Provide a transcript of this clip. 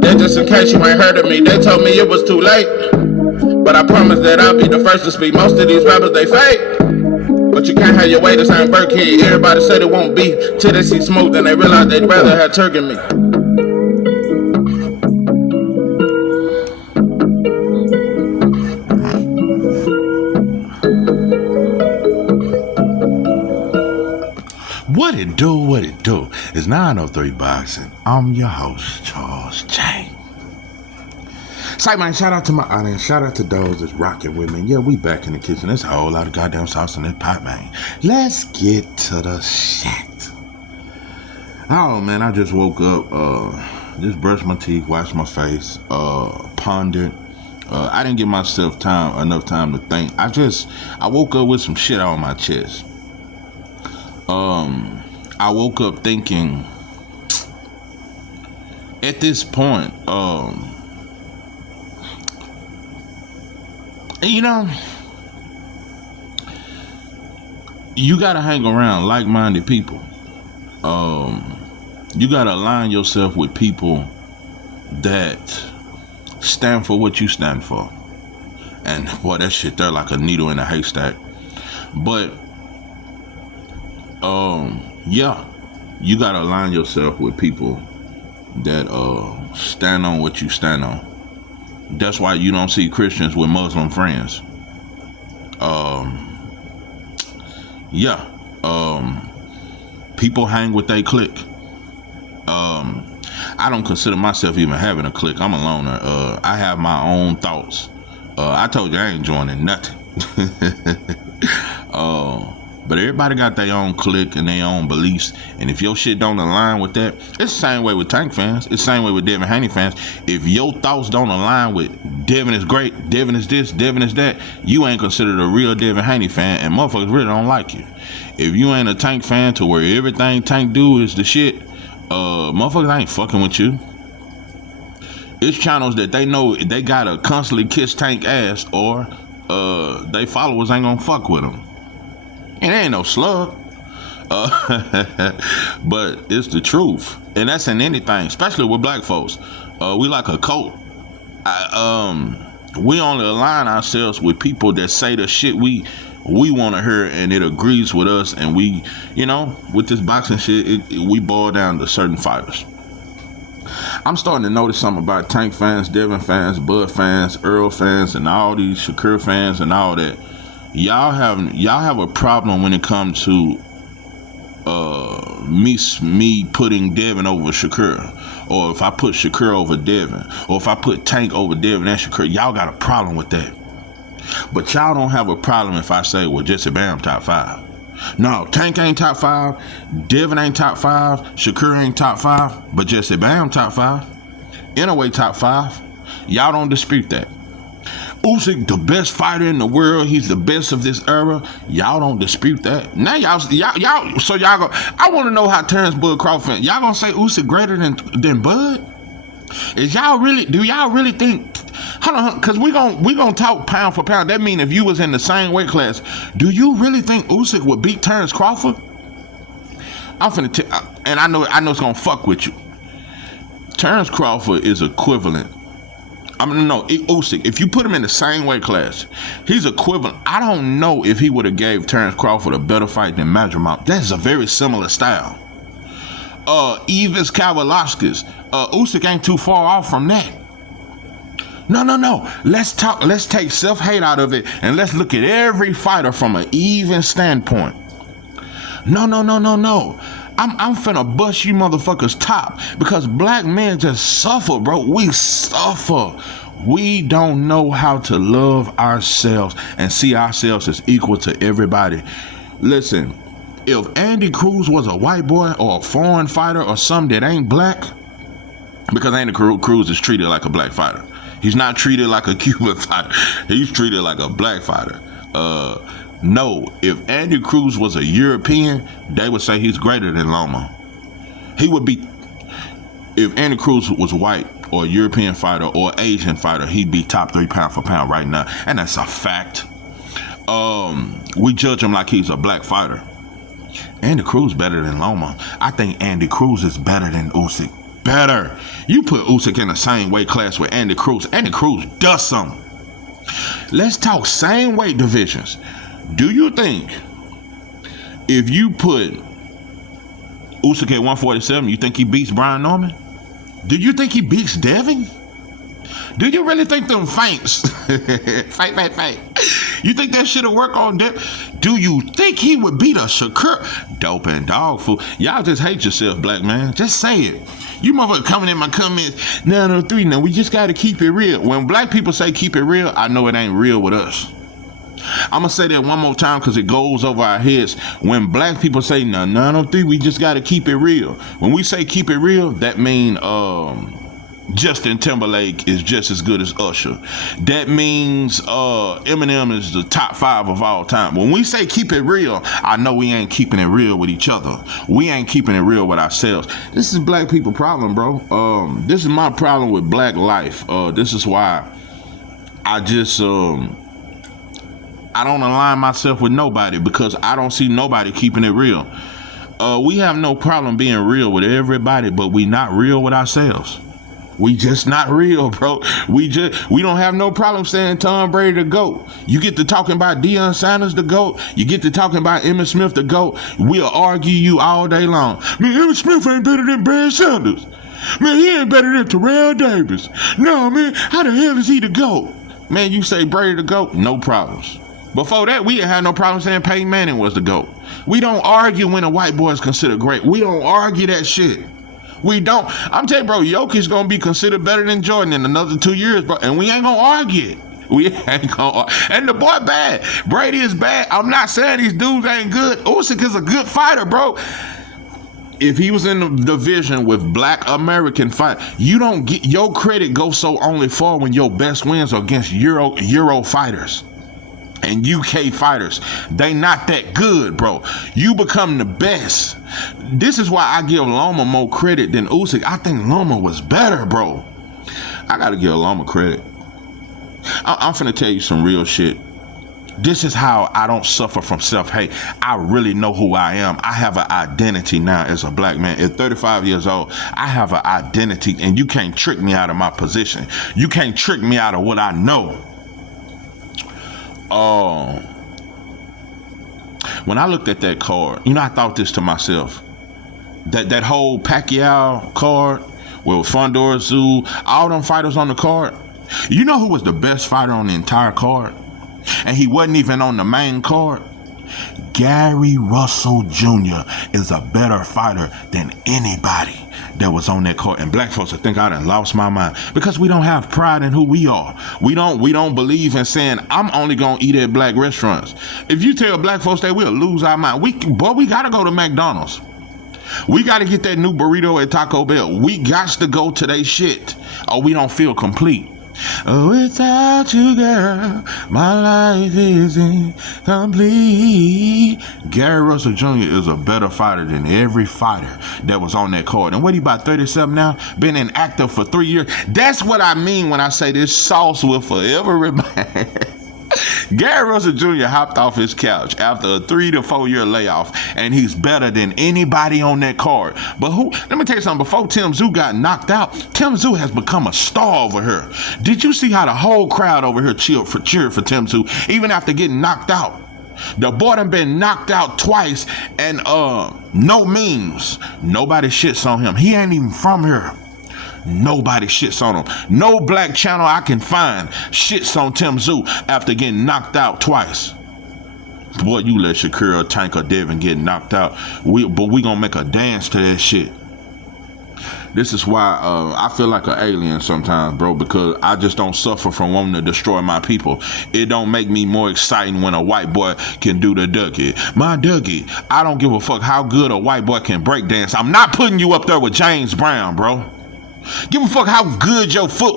That just in case you ain't heard of me, they told me it was too late. But I promise that I'll be the first to speak. Most of these rappers, they fake. But you can't have your way to St. Burkhead. Everybody said it won't be till they see smoke, then they realize they'd rather have Turk than me. What it do? It's 903 Boxing. I'm your host, Charles J. Say, man, shout out to my audience. Shout out to those that's rocking with me. Yeah, we back in the kitchen. There's a whole lot of goddamn sauce in that pot, man. Let's get to the shit. Oh, man, I just woke up, just brushed my teeth, washed my face, pondered. I didn't give myself enough time to think. I woke up with some shit on my chest. I woke up thinking, at this point, you know, you gotta hang around like-minded people. You gotta align yourself with people that stand for what you stand for. And boy, that shit there like a needle in a haystack. But yeah, you gotta align yourself with people that stand on what you stand on. That's why you don't see Christians with Muslim friends. People hang with their clique. I don't consider myself even having a clique. I'm a loner. I have my own thoughts. I told you I ain't joining nothing. But everybody got their own clique and their own beliefs. And if your shit don't align with that, it's the same way with Tank fans. It's the same way with Devin Haney fans. If your thoughts don't align with Devin is great, Devin is this, Devin is that, you ain't considered a real Devin Haney fan, and motherfuckers really don't like you. If you ain't a Tank fan to where everything Tank do is the shit, motherfuckers ain't fucking with you. It's channels that they know they gotta constantly kiss Tank ass, or they followers ain't gonna fuck with them. It ain't no slug, but it's the truth, and that's in anything, especially with black folks. We like a cult. We only align ourselves with people that say the shit we want to hear, and it agrees with us. And we, you know, with this boxing shit, we boil down to certain fighters. I'm starting to notice something about Tank fans, Devin fans, Bud fans, Earl fans, and all these Shakur fans and all that. Y'all have a problem when it comes to me putting Devin over Shakur, or if I put Shakur over Devin, or if I put Tank over Devin and Shakur. Y'all got a problem with that. But y'all don't have a problem if I say, well, Jesse Bam top 5. No, Tank ain't top 5, Devin ain't top 5, Shakur ain't top 5, but Jesse Bam top 5. Anyway, top 5. Y'all don't dispute that. Usyk, the best fighter in the world. He's the best of this era. Y'all don't dispute that. Now y'all go. I want to know how Terrence Bud Crawford. Y'all gonna say Usyk greater than Bud? Do y'all really think? Hold on, cause we gonna talk pound for pound. That mean if you was in the same weight class, do you really think Usyk would beat Terrence Crawford? I'm finna and I know it's gonna fuck with you. Terrence Crawford is equivalent. Usyk, if you put him in the same weight class, he's equivalent. I don't know if he would have gave Terrence Crawford a better fight than Madrimov. That is a very similar style. Evis Kavalauskas, Usyk ain't too far off from that. No. Let's take self-hate out of it, and let's look at every fighter from an even standpoint. No. I'm finna bust you motherfuckers top, because black men just suffer, bro. We suffer. We don't know how to love ourselves and see ourselves as equal to everybody. Listen, if Andy Cruz was a white boy or a foreign fighter or something that ain't black, because Andy Cruz is treated like a black fighter. He's not treated like a Cuban fighter. He's treated like a black fighter. No, if Andy Cruz was a European, they would say he's greater than Loma. He would be, if Andy Cruz was white or a European fighter or Asian fighter, he'd be top 3 pound for pound right now. And that's a fact. We judge him like he's a black fighter. Andy Cruz better than Loma. I think Andy Cruz is better than Usyk. better. You put Usyk in the same weight class with Andy Cruz. Andy Cruz does something. Let's talk same weight divisions. Do you think if you put Usyk at 147, you think he beats Brian Norman? Do you think he beats Devin? Do you really think them feints, fight, you think that shit'll work on Devin? Do you think he would beat a Shakur? Dope and dog food. Y'all just hate yourself, black man. Just say it. You motherfucker coming in my comments, 903, now we just gotta keep it real. When black people say keep it real, I know it ain't real with us. I'm gonna say that one more time because it goes over our heads. When black people say, no, 903, we just gotta keep it real. When we say keep it real, that mean Justin Timberlake is just as good as Usher. That means Eminem is the top 5 of all time. When we say keep it real, I know we ain't keeping it real with each other. We ain't keeping it real with ourselves. This is black people problem, bro. This is my problem with black life. This is why I just I don't align myself with nobody, because I don't see nobody keeping it real. We have no problem being real with everybody, but we not real with ourselves. We just not real, bro. We don't have no problem saying Tom Brady the GOAT. You get to talking about Deion Sanders the GOAT. You get to talking about Emmitt Smith the GOAT. We'll argue you all day long. Man, Emmitt Smith ain't better than Brad Sanders. Man, he ain't better than Terrell Davis. No, man, how the hell is he the GOAT? Man, you say Brady the GOAT, no problems. Before that, we didn't have no problem saying Peyton Manning was the GOAT. We don't argue when a white boy is considered great. We don't argue that shit. We don't. I'm telling you, bro, Jokic's gonna be considered better than Jordan in another 2 years, bro. And we ain't gonna argue it. We ain't gonna. And the boy bad. Brady is bad. I'm not saying these dudes ain't good. Usyk is a good fighter, bro. If he was in the division with black American fight, you don't get your credit goes so only far when your best wins are against Euro fighters and UK fighters. They not that good, bro. You become the best. This is why I give Loma more credit than Usyk. I think Loma was better, bro. I gotta give Loma credit. I'm finna tell you some real shit. This is how I don't suffer from self-hate. I really know who I am. I have an identity now as a black man. At 35 years old, I have an identity, and you can't trick me out of my position. You can't trick me out of what I know. When I looked at that card, I thought this to myself. That whole Pacquiao card with Fondor Zoo, all them fighters on the card. You know who was the best fighter on the entire card? And he wasn't even on the main card? Gary Russell Jr. is a better fighter than anybody that was on that card. And black folks, I think I done lost my mind because we don't have pride in who we are. We don't believe in saying, I'm only gonna eat at black restaurants. If you tell black folks that, we'll lose our mind. We gotta go to McDonald's. We gotta get that new burrito at Taco Bell. We got to go to their shit or we don't feel complete. Without you, girl, my life is incomplete. Gary Russell Jr. is a better fighter than every fighter that was on that card. And what, he about 37 now? Been in active for 3 years. That's what I mean when I say this sauce will forever remain. Gary Russell Jr. hopped off his couch after a 3 to 4 year layoff, and he's better than anybody on that card. But let me tell you something. Before Tim Tszyu got knocked out, Tim Tszyu has become a star over here. Did you see how the whole crowd over here cheered for Tim Tszyu, even after getting knocked out? The boy done been knocked out twice, and no memes. Nobody shits on him. He ain't even from here. Nobody shits on him. No black channel I can find shits on Tim Tszyu after getting knocked out twice. Boy, you let Shakur, Tank, or Devin get knocked out. But we gonna make a dance to that shit. This is why I feel like an alien sometimes, bro, because I just don't suffer from wanting to destroy my people. It don't make me more exciting when a white boy can do the Dougie. My Dougie, I don't give a fuck how good a white boy can break dance. I'm not putting you up there with James Brown, bro. Give a fuck how good your footwork